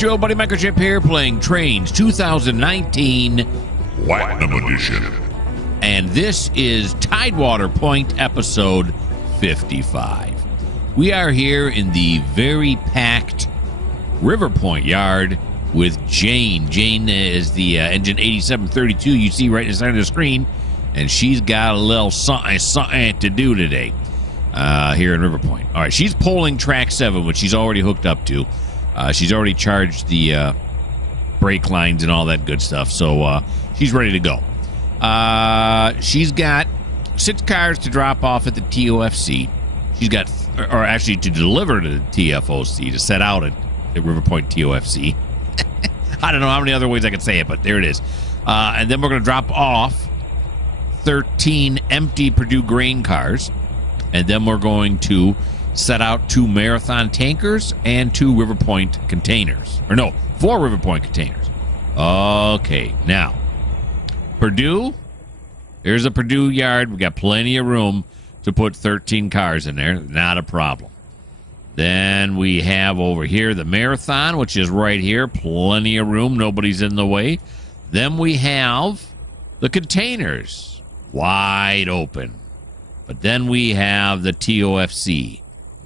It's your old buddy Mikerowchip here playing Trainz 2019 Platinum Edition. and this is TideWater Point episode 55. We are here in the very packed River Point yard with Jane. Jane is the engine 8732 you see right inside of the screen, and she's got a little something to do today here in River Point. All right, she's pulling track 7, which she's already hooked up to. She's already charged the brake lines and all that good stuff, so she's ready to go. She's got 6 cars to drop off at the TOFC. She's got, or actually to deliver to the TFOC, to set out at River Point TOFC. I don't know how many other ways I could say it, but there it is. And then we're going to drop off 13 empty Purdue grain cars, and then we're going to set out 2 Marathon tankers and 2 River Point containers. Or no, 4 River Point containers. Okay, now, Purdue, here's a Purdue yard. We got plenty of room to put 13 cars in there. Not a problem. Then we have over here the Marathon, which is right here. Plenty of room. Nobody's in the way. Then we have the containers. Wide open. But then we have the TOFC.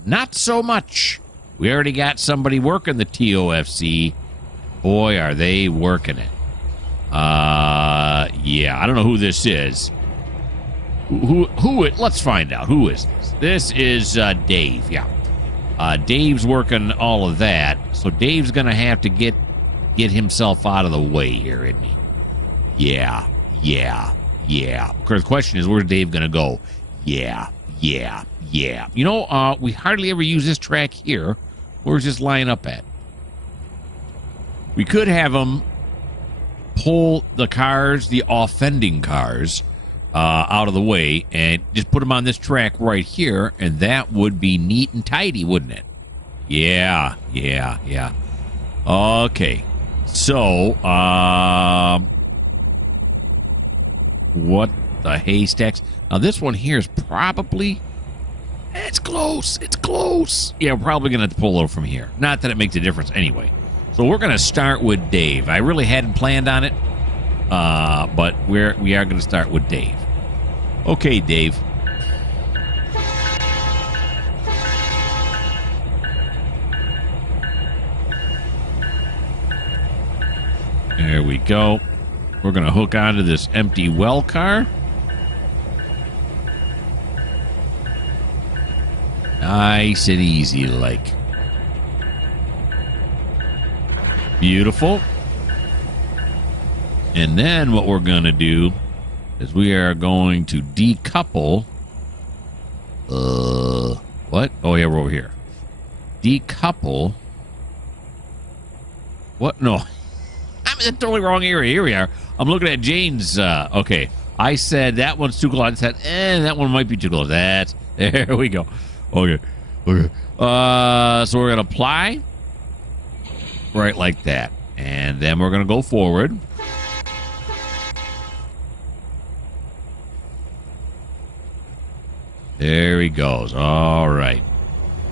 Not so much. We already got somebody working the TOFC. Boy, are they working it. Yeah, I don't know who this is. Let's find out. Who is this? This is Dave, yeah. Dave's working all of that, so Dave's going to have to get himself out of the way here, isn't he? Yeah. Of course, the question is, where's Dave going to go? Yeah. You know, we hardly ever use this track here. Where's this line up at? We could have him pull the cars, the offending cars, out of the way and just put them on this track right here, and that would be neat and tidy, wouldn't it? Yeah. Okay. So, what the haystacks? Now, this one here is probably... It's close. Yeah, we're probably going to pull over from here. Not that it makes a difference anyway. So we're going to start with Dave. I really hadn't planned on it, but we are going to start with Dave. Okay, Dave. There we go. We're going to hook onto this empty well car. Nice and easy like. Beautiful. And then what we're going to do is we are going to decouple. What? Oh, yeah, we're over here. Decouple. What? No. I'm in the totally wrong area. Here we are. I'm looking at Jane's. Okay. I said that one's too close. I said, that one might be too close. There we go. Okay. So we're going to apply right like that. And then we're going to go forward. There he goes. All right.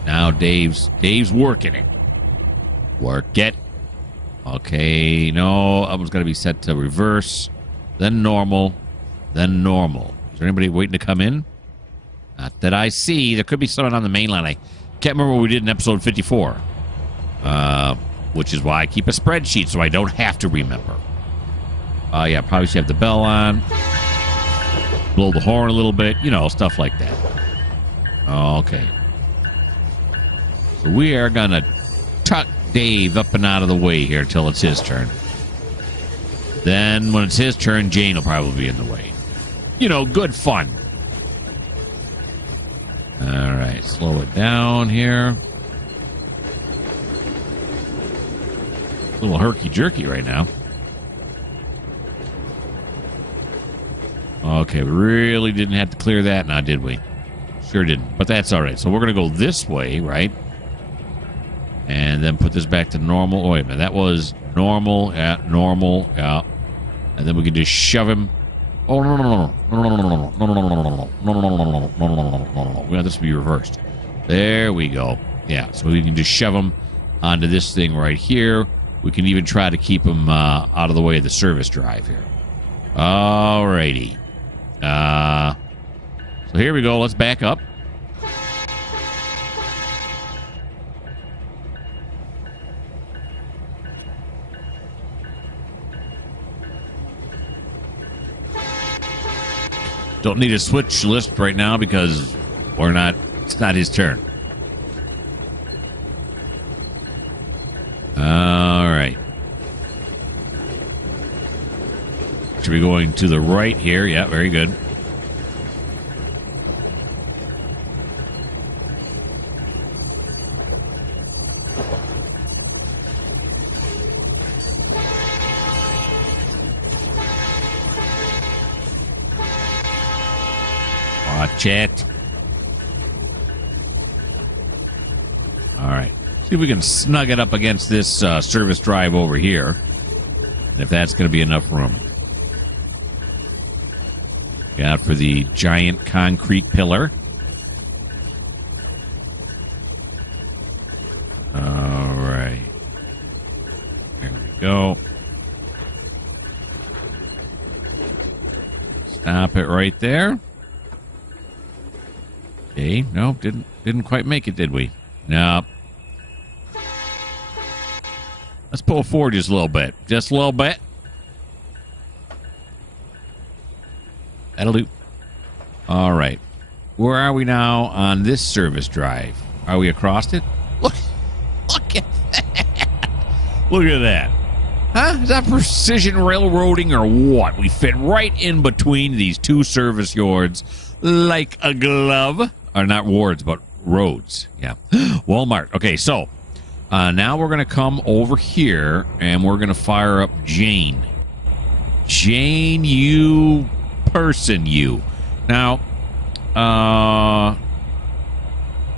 Now Dave's working it. Work it. Okay. No, I was going to be set to reverse. Then normal. Then normal. Is there anybody waiting to come in? Not that I see. There could be someone on the main line. I can't remember what we did in episode 54. Which is why I keep a spreadsheet so I don't have to remember. Yeah, probably should have the bell on. Blow the horn a little bit. You know, stuff like that. Okay. So we are going to tuck Dave up and out of the way here till it's his turn. Then when it's his turn, Jane will probably be in the way. You know, good fun. All right, slow it down here. A little herky-jerky right now. Okay, we really didn't have to clear that now, did we? Sure didn't, but that's all right. So we're going to go this way, right? And then put this back to normal. Oh, wait a minute. That was normal, normal, yeah. And then we can just shove him. Oh, no. We want this to be reversed. There we go. Yeah, so we can just shove him onto this thing right here. We can even try to keep them out of the way of the service drive here. Alrighty. So here we go. Let's back up. Don't need a switch list right now because it's not his turn. All right. Should be going to the right here. Yeah, very good. Watch it. All right. See if we can snug it up against this service drive over here. And if that's going to be enough room. Got for the giant concrete pillar. All right. There we go. Stop it right there. Okay, no, didn't quite make it, did we? No. Let's pull forward just a little bit. Just a little bit. That'll do. All right. Where are we now on this service drive? Are we across it? Look at that. Look at that. Huh? Is that precision railroading or what? We fit right in between these two service yards like a glove. Or not wards, but roads. Yeah. Walmart. Okay, so now we're going to come over here and we're going to fire up Jane. Jane, you person, you. Now,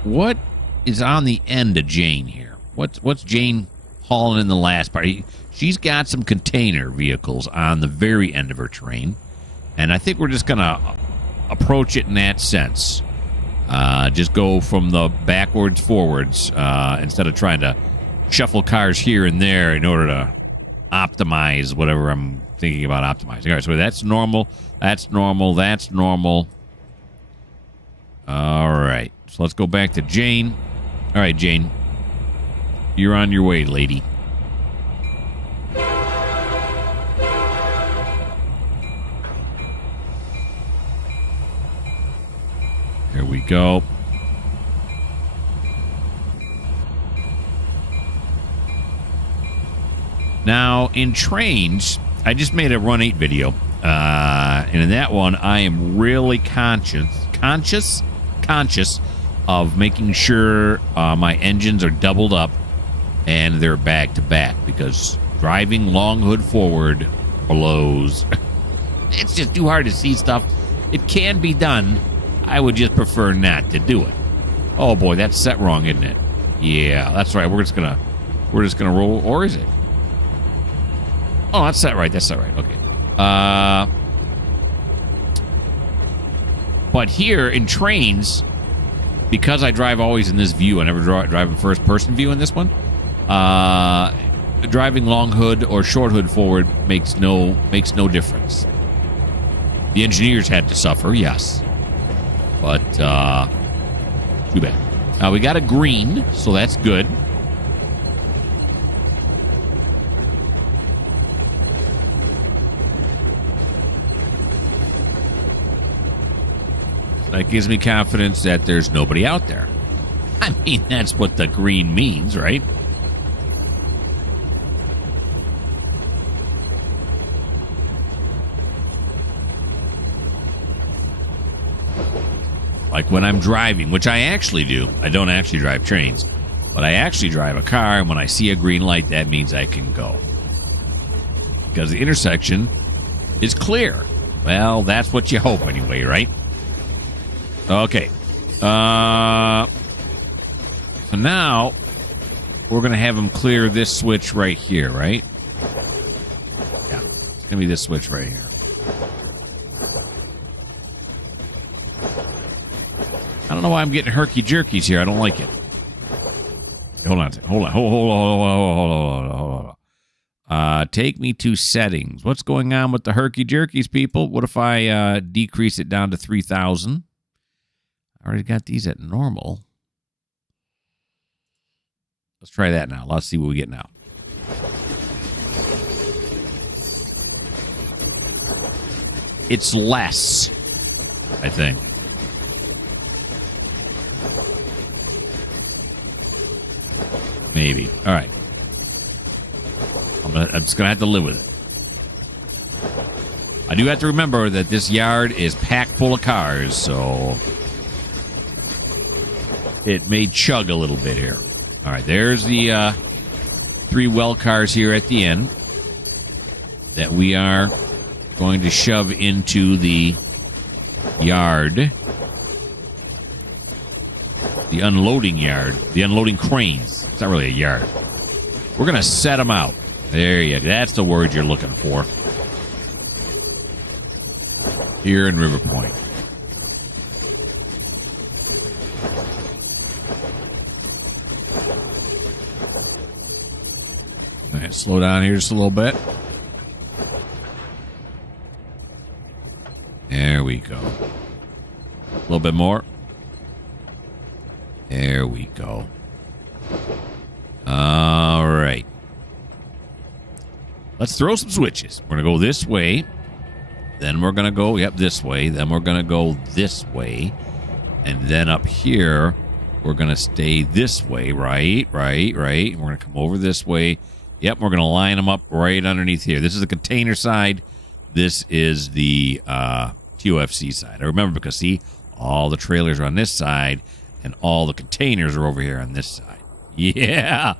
what is on the end of Jane here? What's Jane hauling in the last part? She's got some container vehicles on the very end of her train, and I think we're just going to approach it in that sense. Just go from the backwards forwards instead of trying to shuffle cars here and there in order to optimize whatever I'm thinking about optimizing. All right, so that's normal. That's normal. That's normal. All right, so let's go back to Jane. All right, Jane, you're on your way, lady. There we go. Now, in Trainz, I just made a Run 8 video. And in that one, I am really conscious of making sure my engines are doubled up and they're back to back, because driving long hood forward blows. It's just too hard to see stuff. It can be done. I would just prefer not to do it. Oh boy, that's set wrong, isn't it? Yeah, that's right. We're just gonna roll, or is it? Oh, that's set right. That's set right. Okay. But here in Trainz, because I drive always in this view, I never drive in first person view in this one. Driving long hood or short hood forward makes no difference. The engineers had to suffer, yes. But, too bad. We got a green, so that's good. That gives me confidence that there's nobody out there. I mean, that's what the green means, right? Like when I'm driving, which I actually do. I don't actually drive Trainz, but I actually drive a car, and when I see a green light, that means I can go. Because the intersection is clear. Well, that's what you hope anyway, right? Okay. So now we're going to have him clear this switch right here, right? Yeah. It's going to be this switch right here. I don't know why I'm getting herky-jerkies here. I don't like it. Hold on. Hold on. Take me to settings. What's going on with the herky-jerkies, people? What if I decrease it down to 3,000? I already got these at normal. Let's try that now. Let's see what we get now. It's less, I think. Maybe. All right. I'm just going to have to live with it. I do have to remember that this yard is packed full of cars, so it may chug a little bit here. All right, there's the 3 well cars here at the end that we are going to shove into the yard. The unloading yard. The unloading cranes. It's not really a yard. We're going to set them out. There you go. That's the word you're looking for. Here in River Point. All right, slow down here just a little bit. There we go. A little bit more. There we go. All right. Let's throw some switches. We're going to go this way. Then we're going to go, this way. Then we're going to go this way. And then up here, we're going to stay this way. Right. We're going to come over this way. Yep, we're going to line them up right underneath here. This is the container side. This is the TOFC side. I remember because, see, all the trailers are on this side, and all the containers are over here on this side. Yeah,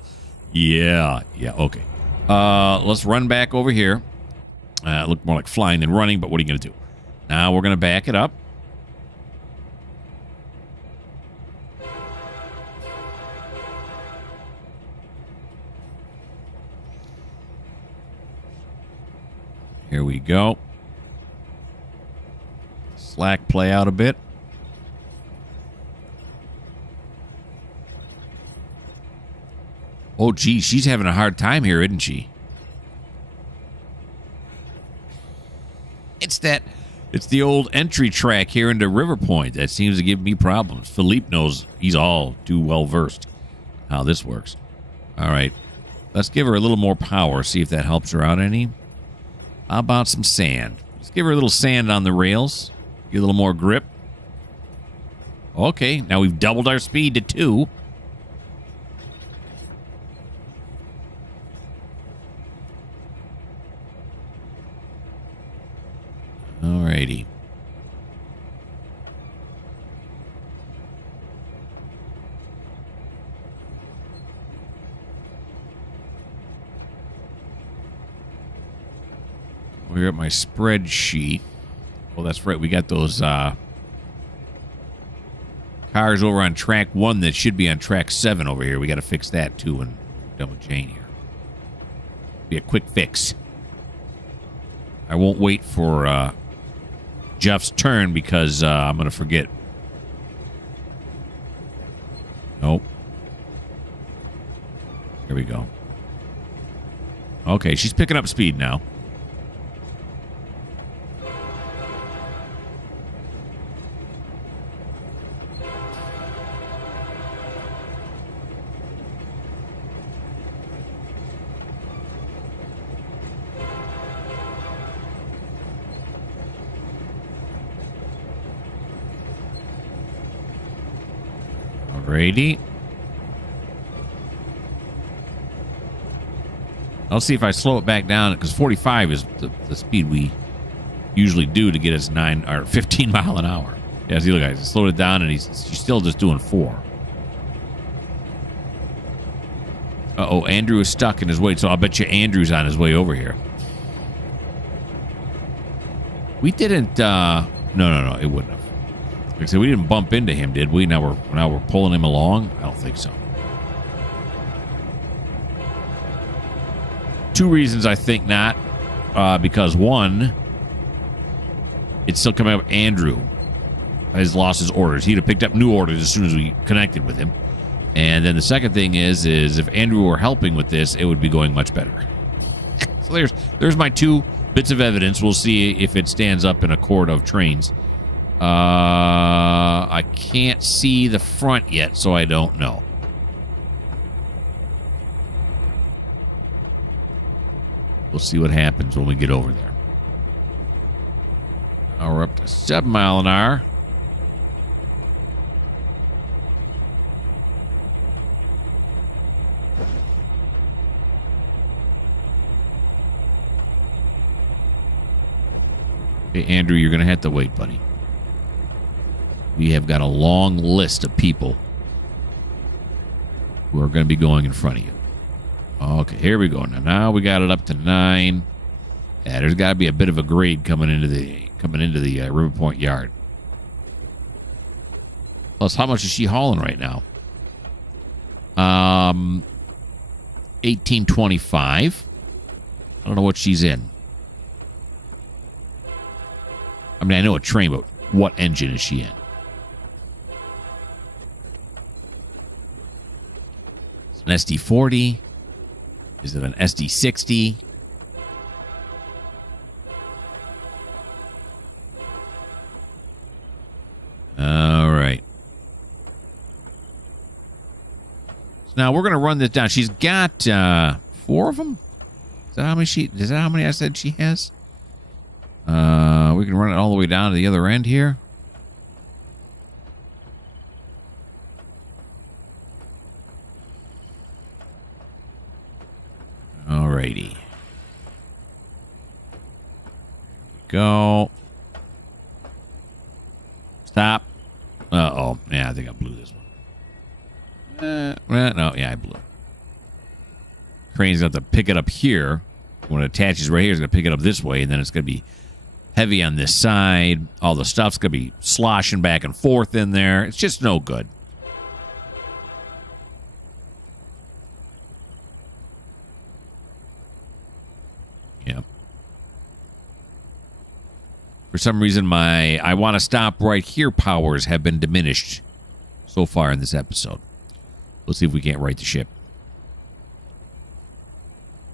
okay. Let's run back over here. Look more like flying than running, but what are you going to do? Now we're going to back it up. Here we go. Slack play out a bit. Oh, gee, she's having a hard time here, isn't she? It's the old entry track here into River Point that seems to give me problems. Philippe knows, he's all too well versed how this works. All right, let's give her a little more power, see if that helps her out any. How about some sand? Let's give her a little sand on the rails. Get a little more grip. Okay, now we've doubled our speed to 2. Alrighty. We're at my spreadsheet. Well, that's right. We got those cars over on track 1 that should be on track 7 over here. We got to fix that too and double chain here. Be a quick fix. I won't wait for Jeff's turn because I'm going to forget. Nope. Here we go. Okay, she's picking up speed now. Alrighty. I'll see if I slow it back down because 45 is the speed we usually do to get us 9 or 15 mile an hour. Yeah, see, look, I slowed it down and she's still just doing 4. Uh-oh, Andrew is stuck in his way, so I'll bet you Andrew's on his way over here. We didn't, no, it wouldn't have. Like I said, we didn't bump into him, did we? Now we're pulling him along? I don't think so. 2 reasons I think not. Because 1, it's still coming up. Andrew has lost his orders. He'd have picked up new orders as soon as we connected with him. And then the second thing is if Andrew were helping with this, it would be going much better. So there's my 2 bits of evidence. We'll see if it stands up in a court of Trainz. I can't see the front yet, so I don't know. We'll see what happens when we get over there. Now we're up to 7 mile an hour. Okay, Andrew, you're going to have to wait, buddy. We have got a long list of people who are going to be going in front of you. Okay, here we go. Now we got it up to 9. Yeah, there's got to be a bit of a grade coming into the River Point yard. Plus, how much is she hauling right now? 1825. I don't know what she's in. I mean, I know a train, but what engine is she in? It's an SD40. Is it an SD60? All right. So now we're going to run this down. She's got 4 of them. Is that how many I said she has? We can run it all the way down to the other end here. Alrighty. Go. Stop. Uh-oh. Yeah, I think I blew this one. No, yeah, I blew it. Crane's got to pick it up here. When it attaches right here, it's going to pick it up this way, and then it's going to be heavy on this side. All the stuff's going to be sloshing back and forth in there. It's just no good. Yep. For some reason, my I want to stop right here powers have been diminished so far in this episode. Let's see if we can't right the ship.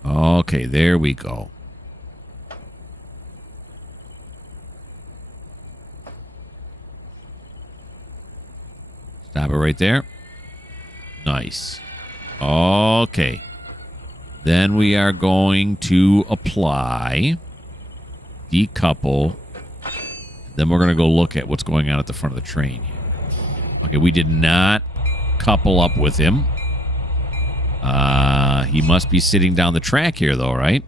Okay, there we go. Stop it right there. Nice. Okay. Then we are going to apply, decouple. Then we're going to go look at what's going on at the front of the train. Okay, we did not couple up with him. He must be sitting down the track here, though, right?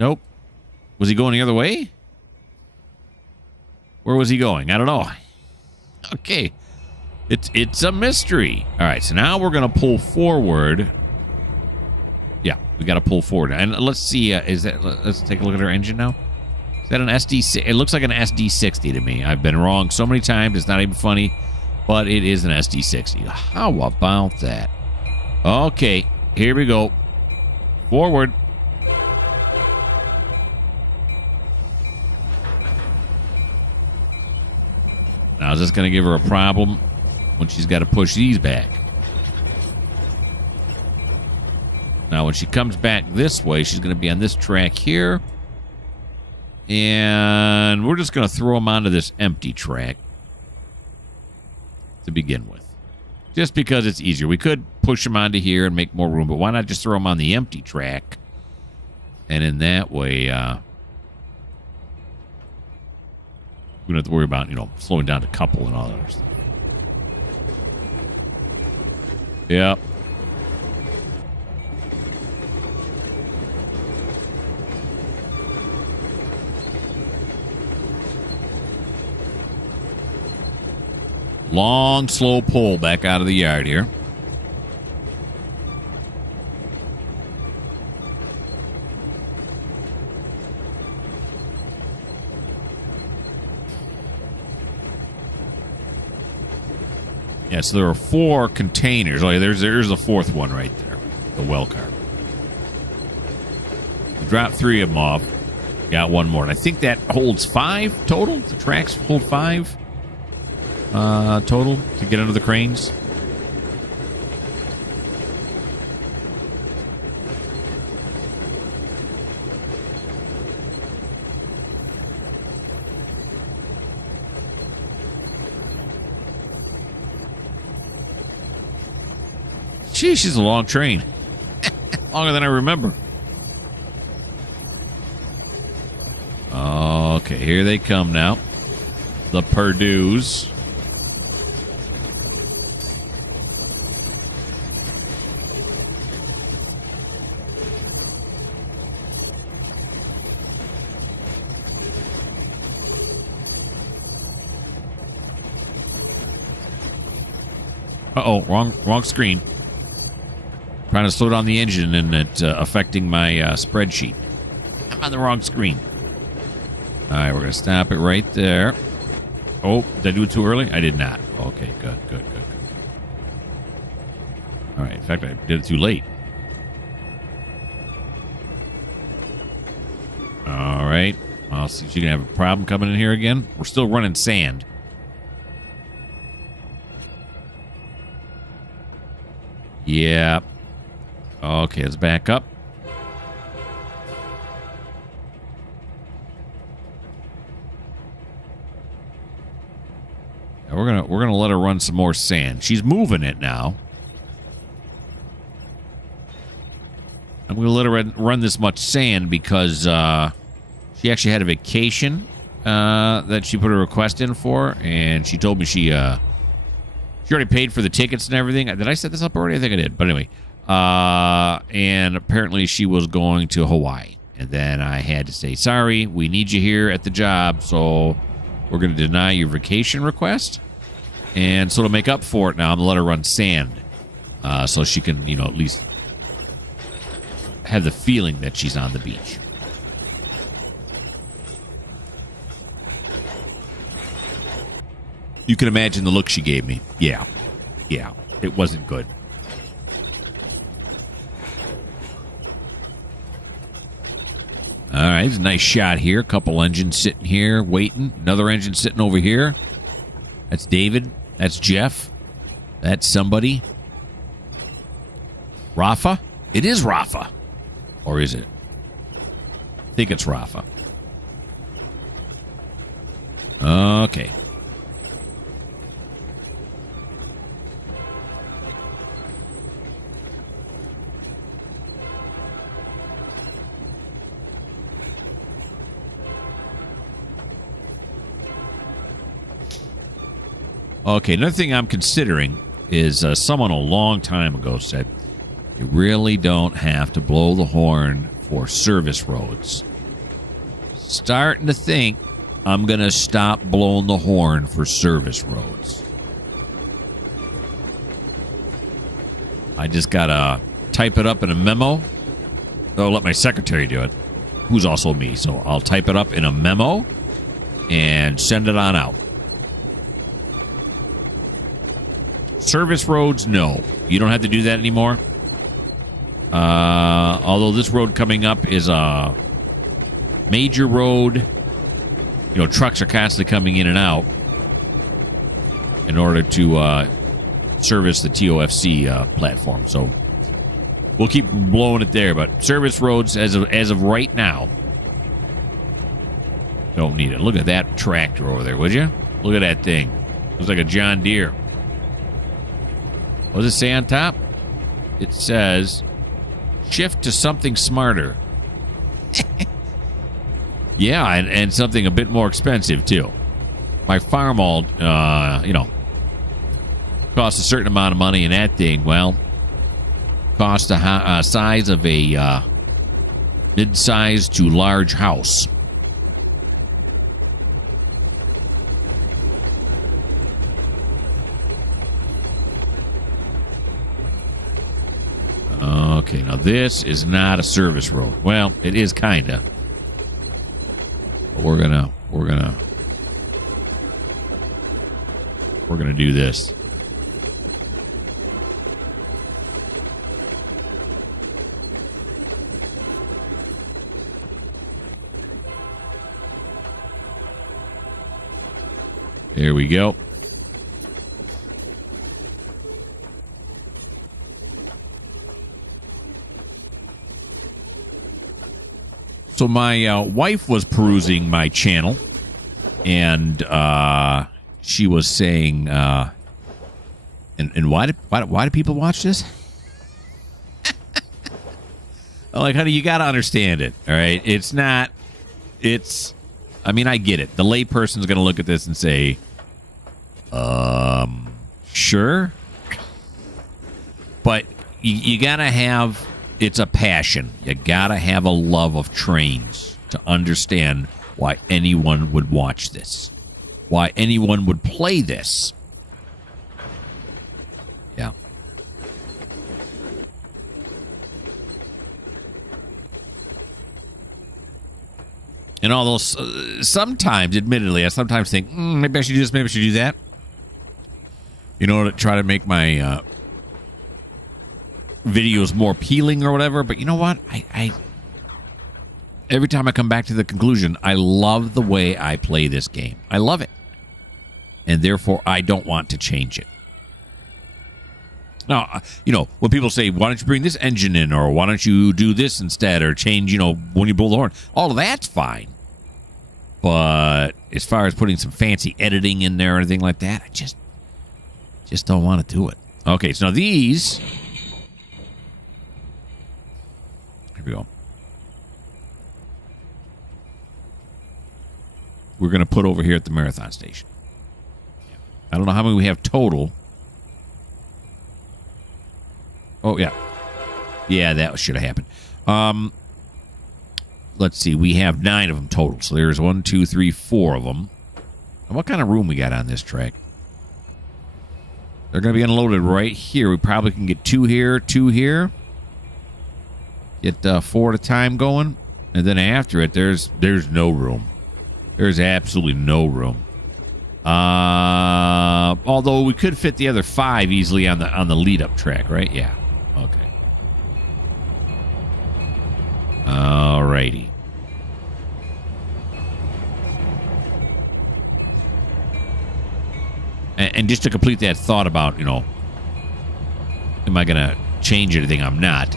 Nope. Was he going the other way? Where was he going? I don't know. Okay. It's a mystery. All right, so now we're going to pull forward. Yeah, we got to pull forward. And let's see, let's take a look at our engine now. Is that an SD? It looks like an SD60 to me. I've been wrong so many times, it's not even funny, but it is an SD60. How about that? Okay, here we go. Forward. Now, is this going to give her a problem when she's got to push these back? Now, when she comes back this way, she's going to be on this track here. And we're just going to throw them onto this empty track to begin with. Just because it's easier. We could push them onto here and make more room, but why not just throw them on the empty track? And in that way, we don't have to worry about, slowing down to couple and all that other stuff. Yep. Long, slow pull back out of the yard here. Yeah, so there are 4 containers. Oh, yeah, there's the 4th one right there, the well car. We dropped 3 of them off. Got 1 more, and I think that holds 5 total. The tracks hold 5 total to get under the cranes. Geez, she's a long train. Longer than I remember. Okay, here they come now. The Perdues. Uh-oh, wrong screen. Trying to slow down the engine and it's affecting my spreadsheet. I'm on the wrong screen. All right, we're going to stop it right there. Oh, did I do it too early? I did not. Okay, good. All right, in fact, I did it too late. All right. I'll see if she can have a problem coming in here again. We're still running sand. Yeah. Okay, let's back up. Now we're gonna let her run some more sand. She's moving it now. I'm gonna let her run this much sand because she actually had a vacation that she put a request in for, and she told me she already paid for the tickets and everything. Did I set this up already? I think I did. But anyway, and apparently she was going to Hawaii. And then I had to say, sorry, we need you here at the job, so we're going to deny your vacation request. And so to make up for it now, I'm going to let her run sand so she can, at least have the feeling that she's on the beach. You can imagine the look she gave me. Yeah, it wasn't good. All right, there's a nice shot here. A couple engines sitting here waiting. Another engine sitting over here. That's David. That's Geoff. That's somebody. Rafa? It is Rafa. Or is it? I think it's Rafa. Okay. Okay, another thing I'm considering is someone a long time ago said, you really don't have to blow the horn for service roads. Starting to think I'm going to stop blowing the horn for service roads. I just got to type it up in a memo. I'll let my secretary do it, who's also me. So I'll type it up in a memo and send it on out. Service roads, no. You don't have to do that anymore. Although this road coming up is a major road. Trucks are constantly coming in and out in order to service the TOFC platform. So we'll keep blowing it there. But service roads, as of right now, don't need it. Look at that tractor over there, would you? Look at that thing. Looks like a John Deere. What does it say on top? It says, shift to something smarter. Yeah, and something a bit more expensive, too. My Farmall, costs a certain amount of money, and that thing, well, costs the size of a mid-sized to large house. Okay, now this is not a service road. Well, it is kinda. But we're gonna do this. There we go. So my wife was perusing my channel, and she was saying, "And why do people watch this?" Like, honey, you got to understand it. All right. It's not, I mean, I get it. The layperson's going to look at this and say, sure. But you got to have, it's a passion. You got to have a love of trains to understand why anyone would watch this, why anyone would play this. Yeah. And all those, sometimes, admittedly, I sometimes think, maybe I should do this, maybe I should do that. You know, to try to make my videos more appealing or whatever. But you know what? I every time I come back to the conclusion, I love the way I play this game. I love it. And therefore, I don't want to change it. Now, you know, when people say, why don't you bring this engine in, or why don't you do this instead, or change, you know, when you blow the horn, all of that's fine. But as far as putting some fancy editing in there or anything like that, I just don't want to do it. Okay, so now these, here we go. We're going to put over here at the marathon station. I don't know how many we have total. Oh, yeah. Yeah, that should have happened. Let's see. We have 9 of them total. So there's 1, 2, 3, 4 of them. And what kind of room we got on this track? They're going to be unloaded right here. We probably can get 2 here, 2 here. Get 4 at a time going. And then after it, there's no room. There's absolutely no room. Although we could fit the other 5 easily on the lead-up track, right? Yeah. Okay. Alrighty. And just to complete that thought about, you know, am I going to change anything? I'm not.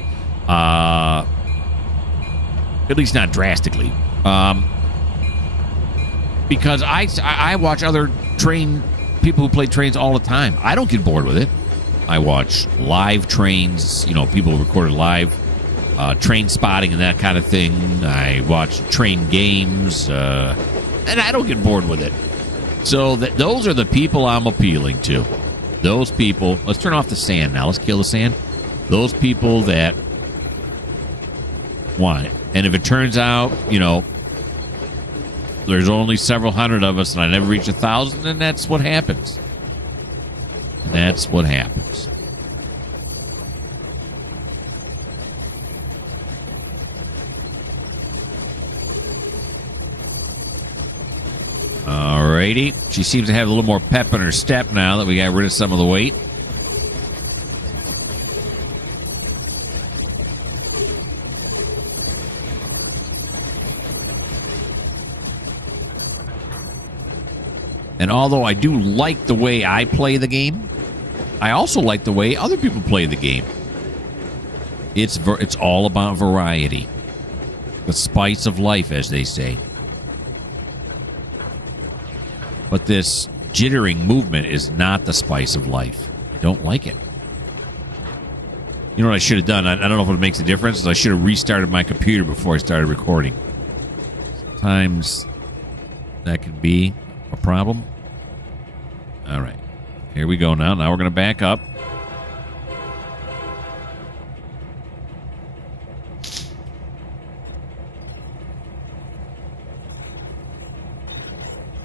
At least not drastically. Because I watch other people who play trains all the time. I don't get bored with it. I watch live trains, you know, people recorded live, train spotting and that kind of thing. I watch train games, and I don't get bored with it. So those are the people I'm appealing to. Those people. Let's turn off the sand now. Let's kill the sand. Those people that want it. And if it turns out, you know, there's only several hundred of us and I never reach 1,000, then that's what happens. That's what happens. Alrighty. She seems to have a little more pep in her step now that we got rid of some of the weight. And although I do like the way I play the game, I also like the way other people play the game. It's all about variety. The spice of life, as they say. But this jittering movement is not the spice of life. I don't like it. You know what I should have done? I don't know if it makes a difference. I should have restarted my computer before I started recording. Sometimes that could be a problem. All right. Here we go now. Now we're going to back up.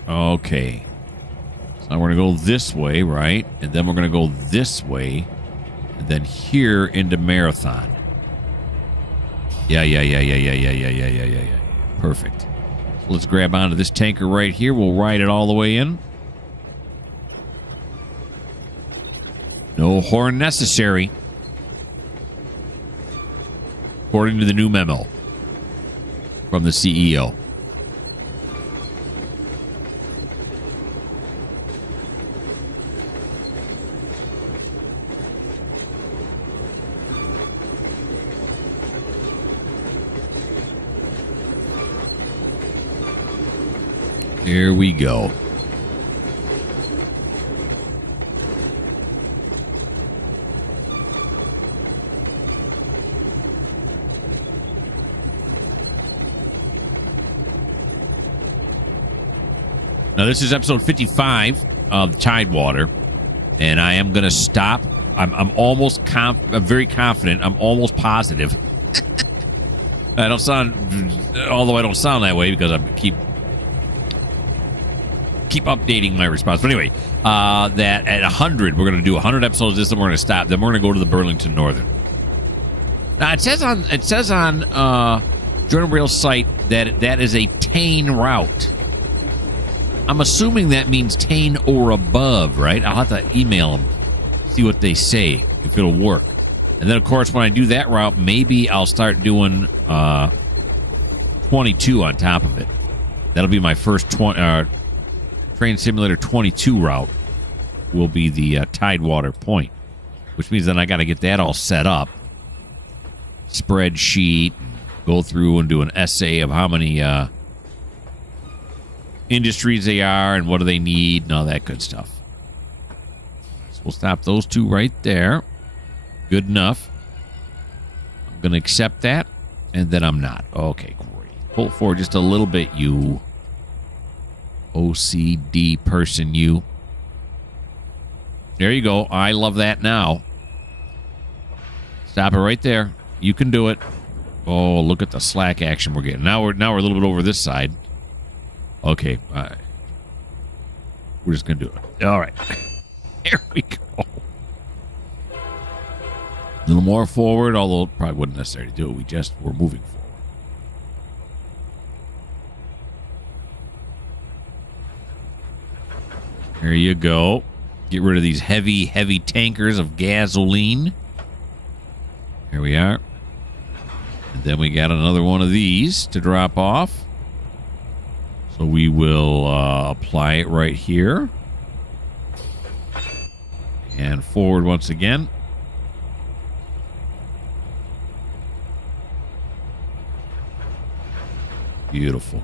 Okay. So now we're going to go this way, right? And then we're going to go this way. And then here into Marathon. Yeah. Perfect. So let's grab onto this tanker right here. We'll ride it all the way in. No horn necessary. According to the new memo from the CEO. Here we go. Now, this is episode 55 of TideWater, and I am going to stop. I'm almost I'm very confident. I'm almost positive. I don't sound, although I don't sound that way because I keep updating my response. But anyway, that at 100, we're going to do 100 episodes of this, and we're going to stop. Then we're going to go to the Burlington Northern. Now, it says on Journal Rail's site that is a Tain route. I'm assuming that means Tain or above, right? I'll have to email them, see what they say, if it'll work. And then, of course, when I do that route, maybe I'll start doing 22 on top of it. That'll be my first Train Simulator 22 route. Will be the TideWater point, which means then I got to get that all set up. Spreadsheet, go through and do an essay of how many industries they are and what do they need and all that good stuff. So we'll stop those two right there. Good enough. I'm going to accept that, and then I'm not. Okay, great. Pull it forward just a little bit, you OCD person, you. There you go. I love that now. Stop it right there. You can do it. Oh, look at the slack action we're getting. Now we're a little bit over this side. Okay. We're just going to do it. All right. Here we go. A little more forward, although it probably wouldn't necessarily do it. We're moving forward. There you go. Get rid of these heavy, heavy tankers of gasoline. Here we are. And then we got another one of these to drop off. So we will apply it right here. And forward once again. Beautiful.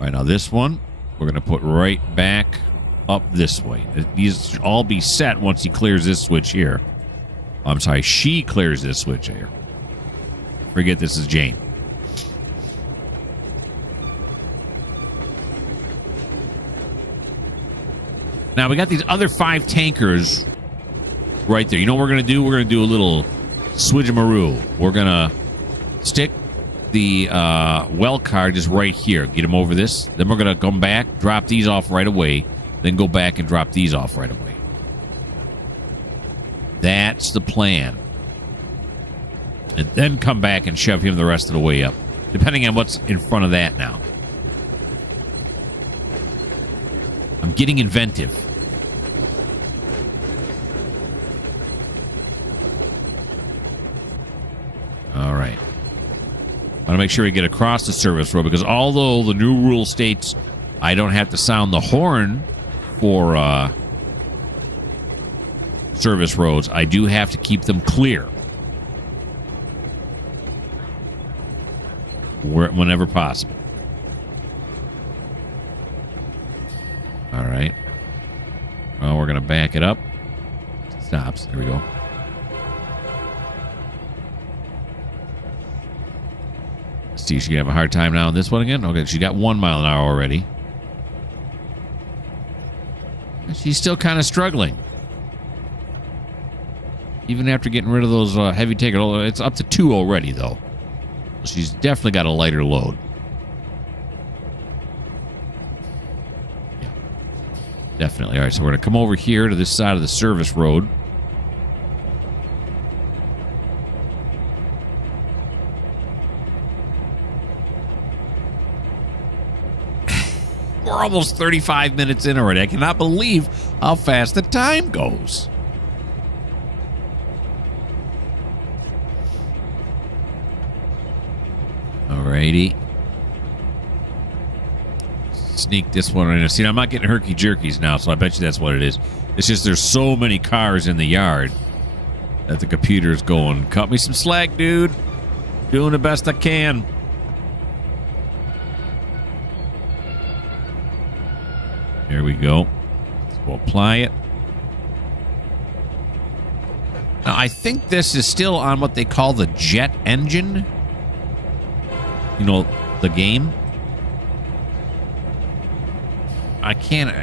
All right, now this one, we're going to put right back up this way. These should all be set once he clears this switch here. I'm sorry, she clears this switch here. Forget this is Jane. Now, we got these other 5 tankers right there. You know what we're going to do? We're going to do a little swidgemaroo. We're going to stick the well car just right here. Get them over this. Then we're going to come back, drop these off right away, then go back and drop these off right away. That's the plan. And then come back and shove him the rest of the way up, depending on what's in front of that now. I'm getting inventive. All right. I want to make sure we get across the service road, because although the new rule states I don't have to sound the horn for service roads, I do have to keep them clear whenever possible. All right. Well, we're going to back it up. Stops. There we go. Let's see, she gonna have a hard time now on this one again? Okay, she got 1 mile an hour already. She's still kind of struggling. Even after getting rid of those heavy tankers. It's up to 2 already, though. She's definitely got a lighter load. Yeah. Definitely. All right, so we're going to come over here to this side of the service road. We're almost 35 minutes in already. I cannot believe how fast the time goes. Alrighty. Sneak this one in. See, I'm not getting herky-jerkies now, so I bet you that's what it is. It's just there's so many cars in the yard that the computer's going, cut me some slack, dude. Doing the best I can. There we go. So we'll apply it. Now, I think this is still on what they call the jet engine. You know, the game. I can't.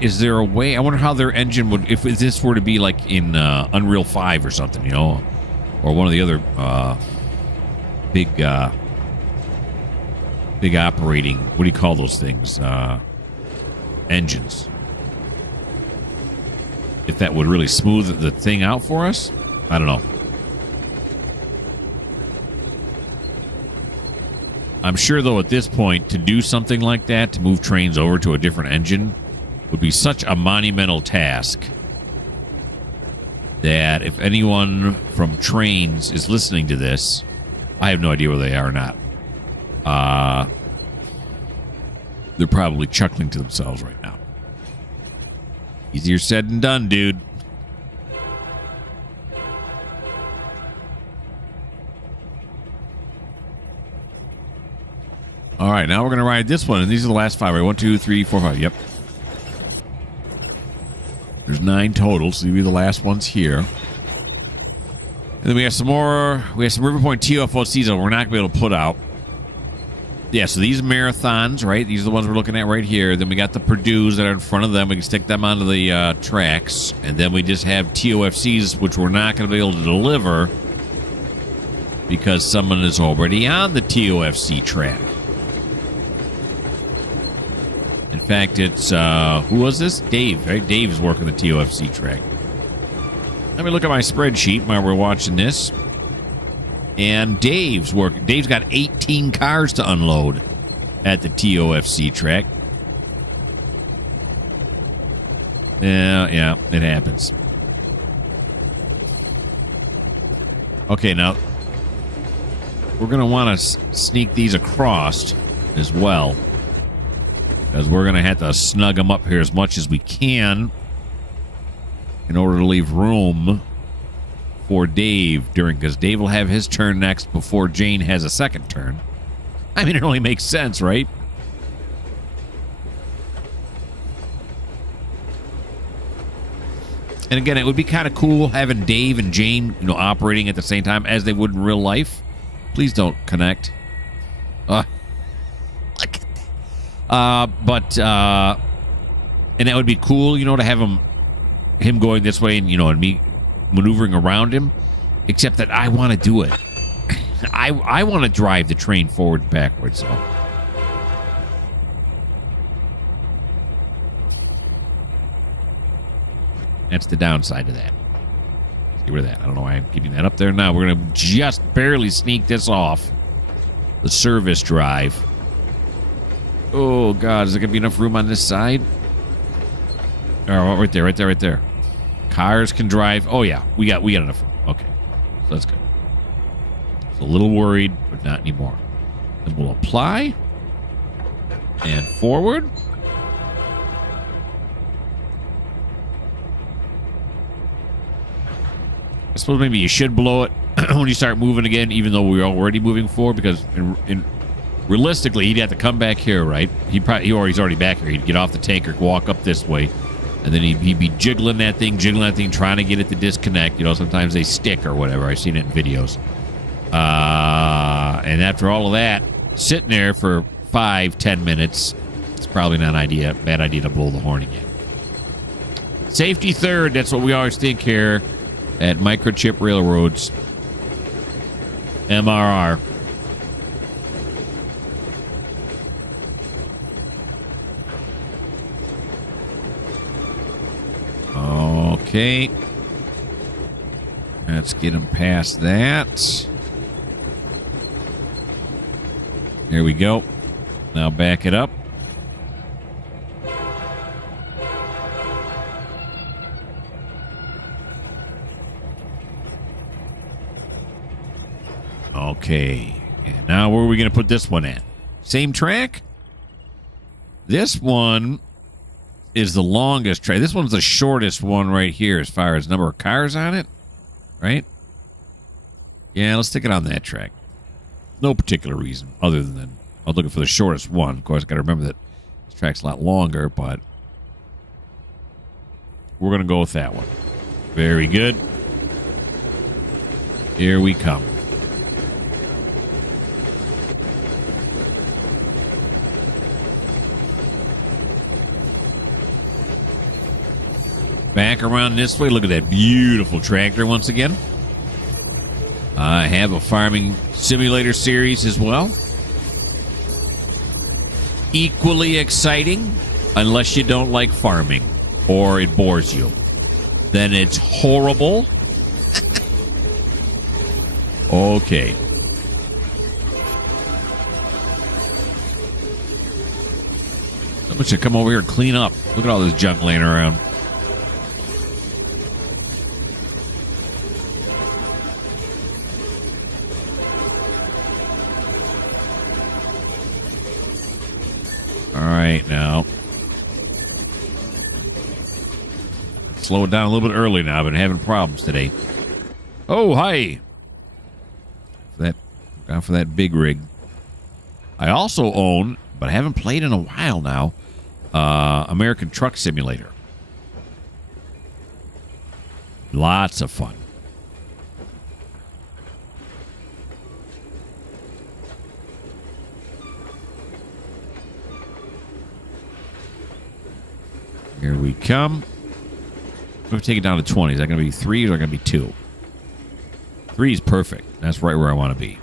Is there a way? I wonder how their engine would, if this were to be like in Unreal 5 or something, you know, or one of the other big operating. What do you call those things? Engines. If that would really smooth the thing out for us, I don't know. I'm sure, though, at this point, to do something like that, to move Trainz over to a different engine, would be such a monumental task that if anyone from Trainz is listening to this, I have no idea where they are or not. They're probably chuckling to themselves right now. Easier said than done, dude. All right, now we're going to ride this one, and these are the last 5, right? 1, 2, 3, 4, 5. Yep. There's 9 total, so these will be the last ones here. And then we have some more. We have some River Point TOFOCs that we're not going to be able to put out. Yeah, so these marathons, right? These are the ones we're looking at right here. Then we got the Purdues that are in front of them. We can stick them onto the tracks. And then we just have TOFCs, which we're not going to be able to deliver because someone is already on the TOFC track. In fact, it's, who was this? Dave, right? Dave is working the TOFC track. Let me look at my spreadsheet while we're watching this. And Dave's working. Dave's got 18 cars to unload at the TOFC track. Yeah, it happens. Okay, now we're going to want to sneak these across as well, because we're going to have to snug them up here as much as we can in order to leave room for Dave because Dave will have his turn next before Jane has a second turn. I mean, it only makes sense, right? And again, it would be kind of cool having Dave and Jane, operating at the same time as they would in real life. Please don't connect. And that would be cool, to have him going this way and and me maneuvering around him, except that I want to do it. I want to drive the train forward and backwards. So that's the downside of that. Get rid of that. I don't know why I'm keeping that up there now. We're going to just barely sneak this off the service drive. Oh, God. Is there going to be enough room on this side? Oh, right there. Cars can drive. Oh, yeah. We got enough room. Okay. So that's good. It's a little worried, but not anymore. Then we'll apply. And forward. I suppose maybe you should blow it when you start moving again, even though we're already moving forward, because realistically, he'd have to come back here, right? He's already back here. He'd get off the tanker, walk up this way, and then he'd be jiggling that thing, trying to get it to disconnect. Sometimes they stick or whatever. I've seen it in videos. And after all of that, sitting there for 5-10 minutes, it's probably not a bad idea to blow the horn again. Safety third, that's what we always think here at Mikerowchip Railroads. MRR. Okay. Let's get him past that. There we go. Now back it up. Okay. And now where are we going to put this one at? Same track? This one is the longest track. This one's the shortest one right here as far as number of cars on it. Right? Yeah, let's stick it on that track. No particular reason other than I was looking for the shortest one. Of course, I got to remember that this track's a lot longer, but we're going to go with that one. Very good. Here we come. Back around this way. Look at that beautiful tractor once again. I have a farming simulator series as well. Equally exciting, unless you don't like farming or it bores you. Then it's horrible. Okay. Someone should come over here and clean up. Look at all this junk laying around. All right, now. Slow it down a little bit early now. I've been having problems today. Oh, hi. Gone for that big rig. I also own, but I haven't played in a while now, American Truck Simulator. Lots of fun. Here we come. I'm going to take it down to 20. Is that going to be 3 or is that going to be 2? 3 is perfect. That's right where I want to be.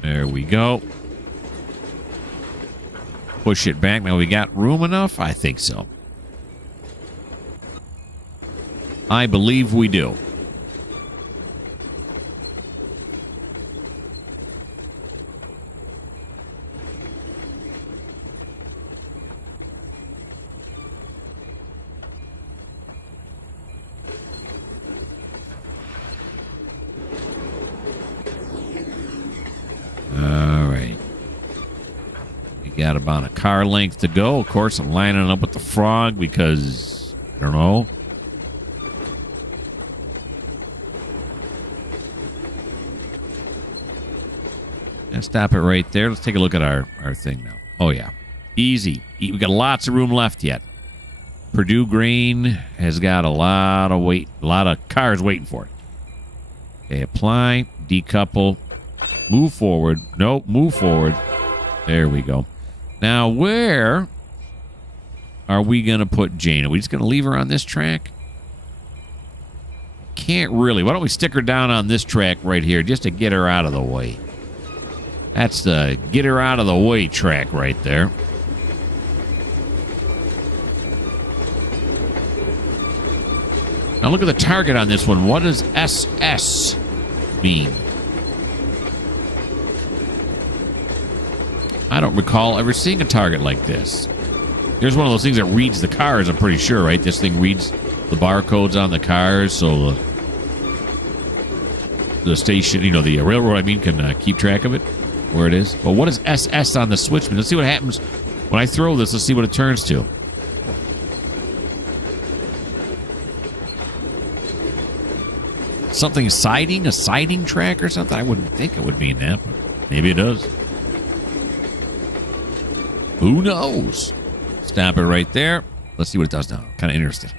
There we go. Push it back. Now we got room enough? I think so. I believe we do. Got about a car length to go. Of course, I'm lining up with the frog because, I don't know. Let's stop it right there. Let's take a look at our thing now. Oh, yeah. Easy. We got lots of room left yet. Purdue Grain has got a lot of weight, a lot of cars waiting for it. Okay, apply, decouple, move forward. Nope, move forward. There we go. Now, where are we going to put Jane? Are we just going to leave her on this track? Can't really. Why don't we stick her down on this track right here just to get her out of the way? That's the get her out of the way track right there. Now, look at the target on this one. What does SS mean? I don't recall ever seeing a target like this. There's one of those things that reads the cars, I'm pretty sure, right? This thing reads the barcodes on the cars, so the station, you know, the railroad, I mean, can keep track of it, where it is. But what is SS on the switch? Let's see what happens when I throw this. Let's see what it turns to. Something siding? A siding track or something? I wouldn't think it would mean that, but maybe it does. Who knows? Stop it right there. Let's see what it does now. Kind of interested.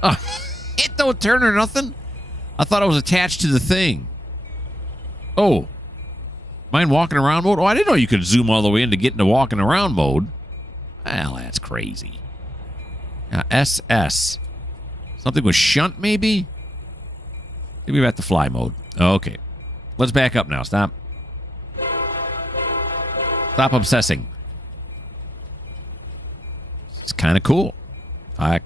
Oh, it don't turn or nothing? I thought it was attached to the thing. Oh. Mine walking around mode? Oh, I didn't know you could zoom all the way in to get into walking around mode. Well, that's crazy. SS. Something with shunt, maybe? Maybe we're at the fly mode. Okay. Let's back up now. Stop. Stop obsessing. It's kind of cool. I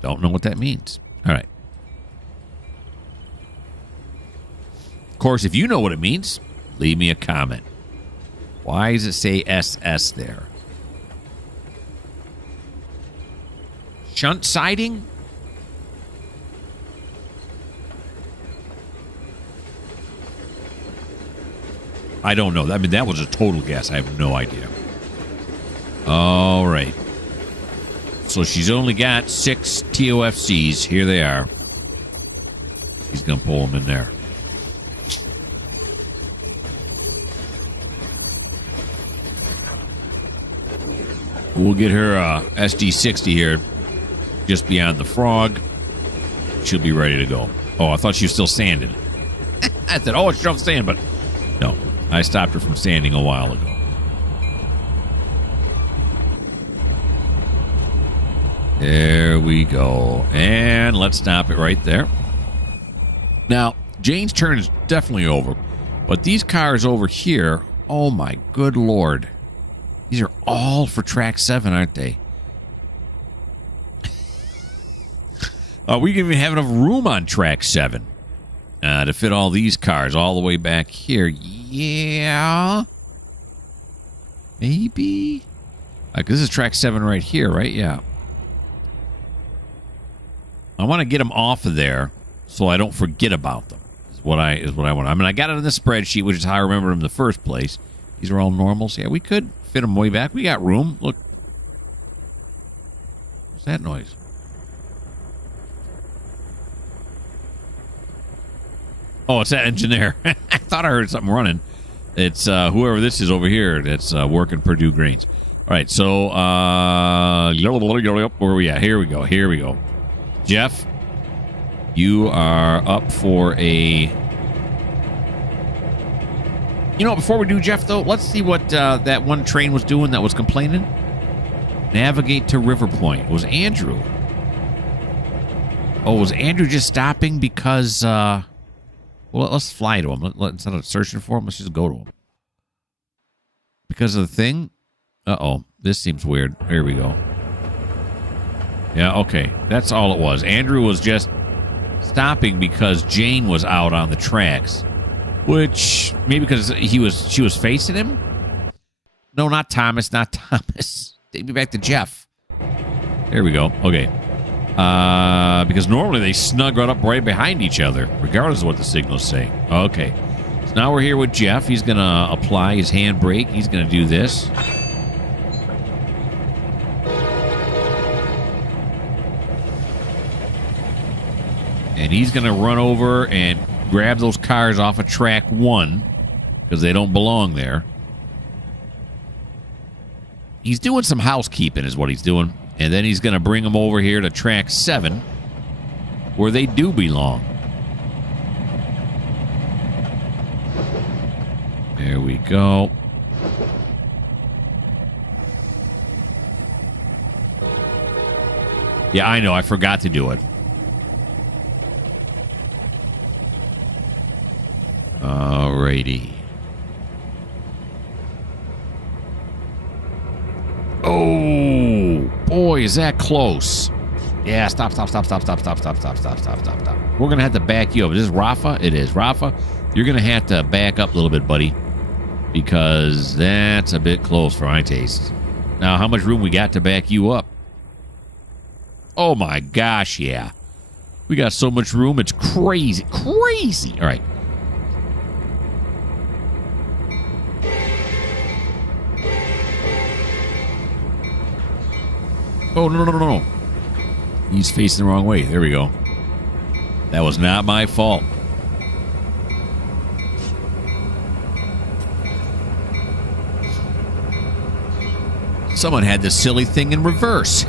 don't know what that means. All right. Of course, if you know what it means, leave me a comment. Why does it say SS there? Shunt siding? I don't know. I mean, that was a total guess. I have no idea. All right. So she's only got 6 TOFCs. Here they are. He's going to pull them in there. We'll get her SD60 here just beyond the frog. She'll be ready to go. Oh, I thought she was still sanding. I said, oh, she's off sand, but no. I stopped her from standing a while ago. There we go. And let's stop it right there. Now, Jane's turn is definitely over. But these cars over here, oh my good lord. These are all for track 7, aren't they? We can even have enough room on track 7 to fit all these cars all the way back here. Yeah. Maybe. Like, this is track 7 right here, right? Yeah. I want to get them off of there so I don't forget about them. Is what I want. I mean, I got it in the spreadsheet, which is how I remember them in the first place. These are all normals. Yeah, we could fit them way back. We got room. Look. What's that noise? Oh, it's that engine there. I thought I heard something running. It's whoever this is over here that's working Purdue Grains. All right, so where are we at? Here we go. Here we go. Jeff, you are up for a... You know, before we do Jeff, though, let's see what that one train was doing that was complaining. Navigate to River Point. It was Andrew. Oh, was Andrew just stopping because... Well, let's fly to him. Instead of searching for him, let's just go to him. Because of the thing? Uh-oh. This seems weird. Here we go. Yeah, okay. That's all it was. Andrew was just stopping because Jane was out on the tracks. Which, maybe because she was facing him? No, not Thomas. Not Thomas. Take me back to Jeff. There we go. Okay. Because normally they snug right up right behind each other, regardless of what the signals say. Okay. So now we're here with Jeff. He's going to apply his handbrake. He's going to do this. And he's going to run over and grab those cars off of track 1 because they don't belong there. He's doing some housekeeping is what he's doing. And then he's going to bring them over here to track 7 where they do belong. There we go. Yeah, I know. I forgot to do it. Alrighty. Oh, boy, is that close. Yeah, stop. We're going to have to back you up. Is this Rafa? It is. Rafa, you're going to have to back up a little bit, buddy, because that's a bit close for my taste. Now, how much room we got to back you up? Oh, my gosh, yeah. We got so much room. It's crazy. Crazy. All right. Oh, no. He's facing the wrong way. There we go. That was not my fault. Someone had this silly thing in reverse.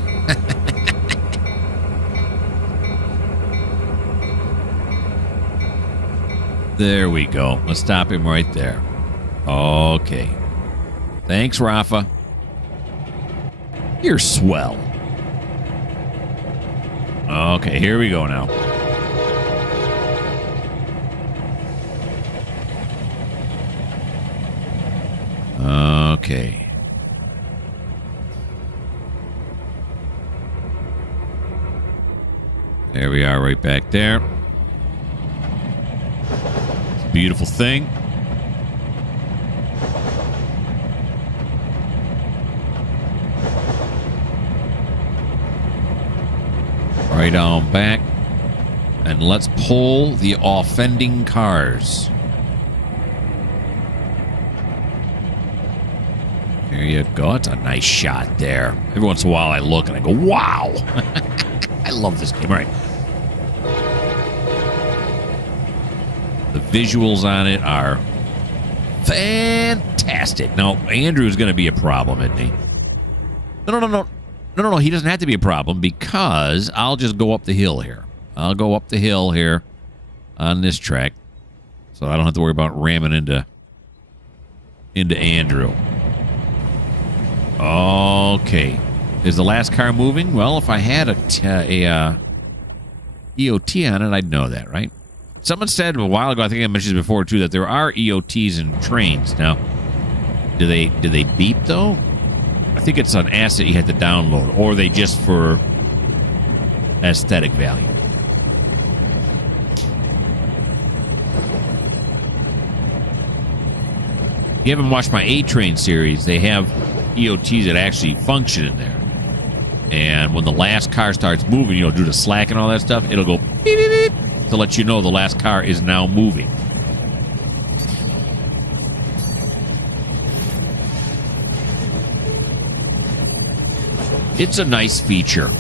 There we go. Let's stop him right there. Okay. Thanks, Rafa. You're swell. Okay, here we go now. Okay. There we are right back there. It's a beautiful thing. Right on back. And let's pull the offending cars. There you go. That's a nice shot there. Every once in a while I look and I go, wow. I love this game. All right. The visuals on it are fantastic. Now, Andrew's going to be a problem, isn't he? No, he doesn't have to be a problem because I'll just go up the hill here. I'll go up the hill here on this track so I don't have to worry about ramming into Andrew. Okay. Is the last car moving? Well, if I had a EOT on it, I'd know that, right? Someone said a while ago, I think I mentioned this before too, that there are EOTs in Trainz. Now, do they beep though? I think it's an asset you have to download, or they just for aesthetic value. If you haven't watched my A-Train series, they have EOTs that actually function in there. And when the last car starts moving, you know, due to slack and all that stuff, it'll go beep, beep, beep, to let you know the last car is now moving. It's a nice feature.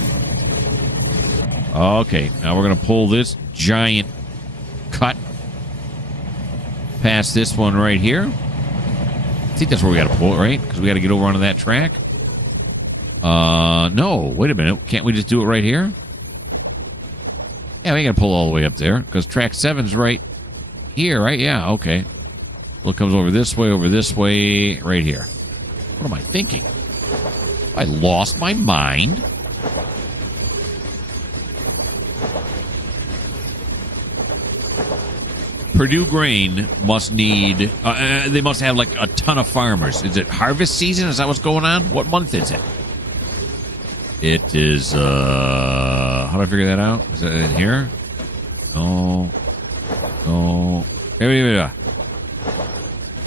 Okay, now we're going to pull this giant cut past this one right here. I think that's where we got to pull it, right? Because we got to get over onto that track. No, wait a minute. Can't we just do it right here? Yeah, we got to pull all the way up there because track 7's right here, right? Yeah, okay. Well, it comes over this way, right here. What am I thinking? I lost my mind. Purdue Grain must need... they must have, like, a ton of farmers. Is it harvest season? Is that what's going on? What month is it? It is, how do I figure that out? Is that in here? No. No. Here we go.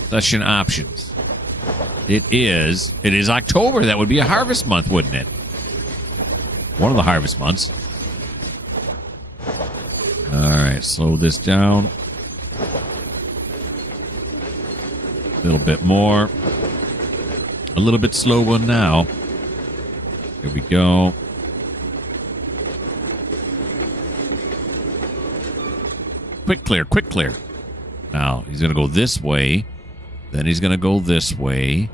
Session options. It is October. That would be a harvest month, wouldn't it? One of the harvest months. All right, slow this down. A little bit more. A little bit slower now. Here we go. Quick clear, quick clear. Now, he's going to go this way. Then he's going to go this way.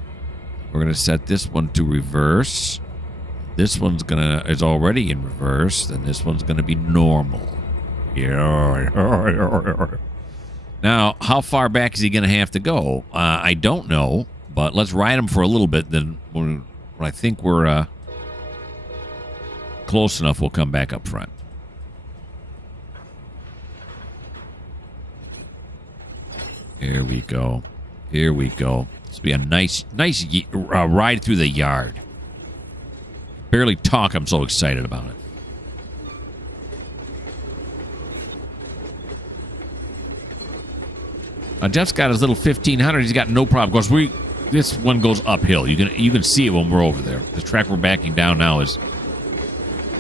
We're going to set this one to reverse. This one's is already in reverse. Then this one's going to be normal. Now, how far back is he going to have to go? I don't know, but let's ride him for a little bit. Then when I think we're close enough, we'll come back up front. Here we go. Here we go. This will be a nice ride through the yard. Barely talk. I'm so excited about it. Jeff's got his little 1500. He's got no problem. Of course, this one goes uphill. You can see it when we're over there. The track we're backing down now is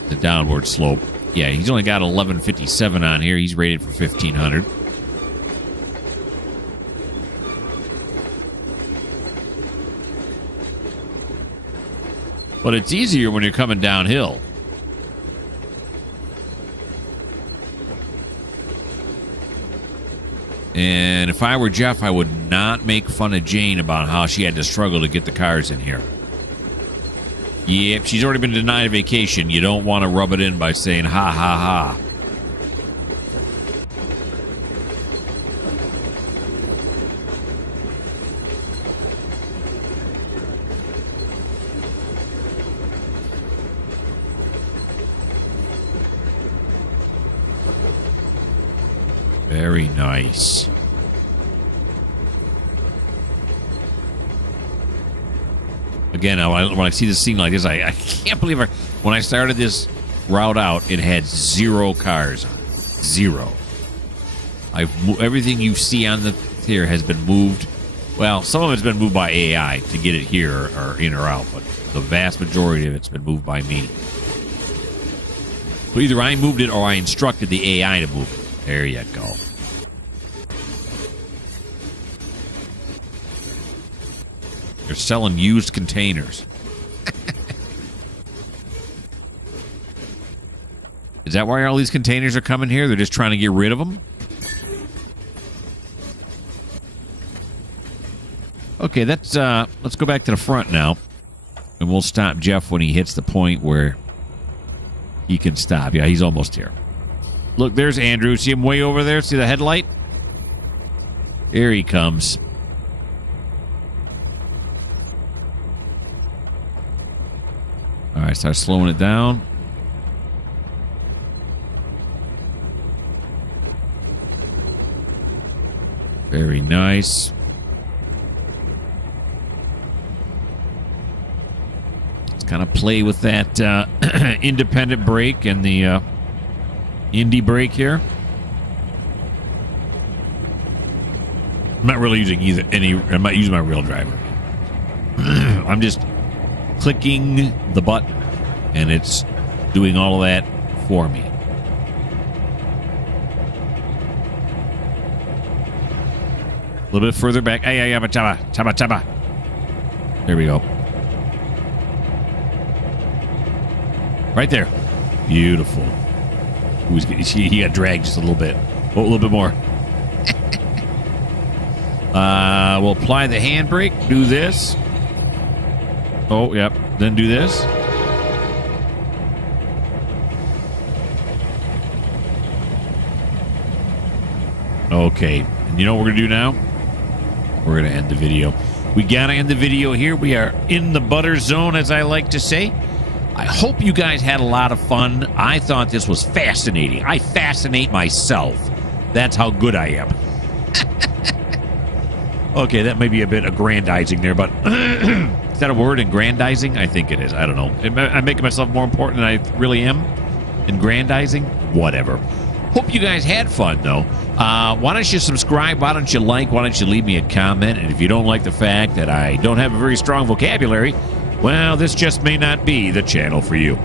the downward slope. Yeah, he's only got 1157 on here. He's rated for 1500. But it's easier when you're coming downhill. And if I were Jeff, I would not make fun of Jane about how she had to struggle to get the cars in here. Yep, she's already been denied a vacation. You don't want to rub it in by saying, ha, ha, ha. Very nice. Again, when I see this scene like this, I can't believe it. When I started this route out, it had 0 cars. 0. Everything you see on here has been moved. Well, some of it's been moved by AI to get it here or in or out, but the vast majority of it's been moved by me. So either I moved it or I instructed the AI to move it. There you go. They're selling used containers. Is that why all these containers are coming here? They're just trying to get rid of them? Okay, let's go back to the front now. And we'll stop Jeff when he hits the point where he can stop. Yeah, he's almost here. Look, there's Andrew. See him way over there? See the headlight? Here he comes. All right, start slowing it down. Very nice. Let's kind of play with that independent brake and the indie brake here. I'm not really using I'm not using my real driver. I'm just clicking the button, and it's doing all of that for me. A little bit further back. Chaba. There we go. Right there. Beautiful. He got dragged just a little bit. Oh, a little bit more. We'll apply the handbrake. Do this. Oh, yep. Then do this. Okay. And you know what we're going to do now? We're going to end the video. We got to end the video here. We are in the butter zone, as I like to say. I hope you guys had a lot of fun. I thought this was fascinating. I fascinate myself. That's how good I am. Okay, that may be a bit aggrandizing there, but is that a word, aggrandizing? I think it is. I don't know. I'm making myself more important than I really am. Aggrandizing? Whatever. Hope you guys had fun, though. Why don't you subscribe? Why don't you like? Why don't you leave me a comment? And if you don't like the fact that I don't have a very strong vocabulary, well, this just may not be the channel for you.